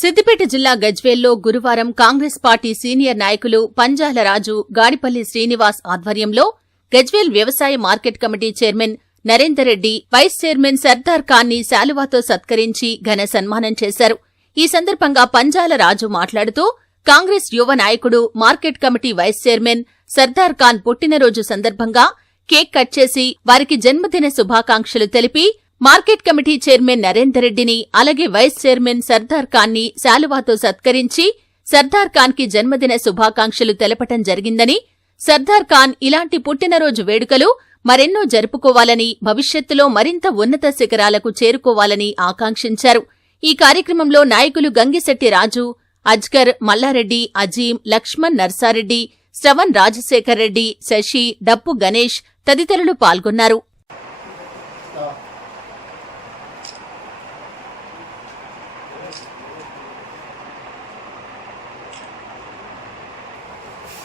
సిద్దిపేట జిల్లా గజ్వేల్లో గురువారం Congress party senior నాయకులు పంజాల రాజు గాడిపల్లి శ్రీనివాస్ ఆధ్వర్యంలో గజ్వేల్ వ్యవసాయ market committee chairman Narender Reddy vice chairman Sardar ఖాన్ని శాలువాతో సత్కరించి ఘన సన్మానం చేశారు. ఈ సందర్భంగా పంజాల రాజు మాట్లాడుతూ కాంగ్రెస్ యువ నాయకుడు market committee vice chairman Sardar Khan పుట్టినరోజు సందర్భంగా కేక్ కట్ చేసి వారికి జన్మదిన శుభాకాంక్షలు తెలిపి మార్కెట్ కమిటీ చైర్మన్ నరేందర్ రెడ్డిని అలాగే వైస్ చైర్మన్ సర్దార్ ఖాన్ని శాలువాతో సత్కరించి సర్దార్ ఖాన్కి జన్మదిన శుభాకాంక్షలు తెలపటం జరిగిందని సర్దార్ ఖాన్ ఇలాంటి పుట్టినరోజు వేడుకలు మరెన్నో జరుపుకోవాలని భవిష్యత్తులో మరింత ఉన్నత శిఖరాలకు చేరుకోవాలని ఆకాంక్షించారు. ఈ కార్యక్రమంలో నాయకులు గంగిశెట్టి రాజు అజ్గర్ మల్లారెడ్డి అజీం లక్ష్మణ్ నర్సారెడ్డి శ్రవణ్ రాజశేఖర్ రెడ్డి శశి డప్పు గణేష్ తదితరులు పాల్గొన్నారు.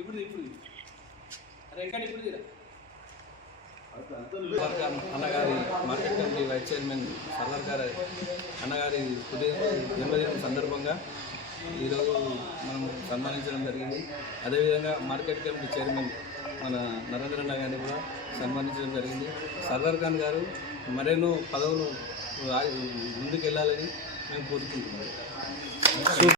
ఇప్పుడు ఇప్పుడు అరే ఇంకా ఇప్పుడు తీరా. అన్నగారి market committee vice chairman Sardar గారి అన్నగారి పుట్టిన జన్మదినం సందర్భంగా ఈరోజు మనం సన్మానించడం జరిగింది. అదేవిధంగా మార్కెట్ కమిటీ చైర్మన్ మన నరేంద్ర గారిని కూడా సన్మానించడం జరిగింది. సర్దార్ ఖాన్ గారు మరెన్నో పదవులు ముందుకెళ్ళాలని ముందుకు వెళ్ళాలని మేము కోరుకుంటున్నాం.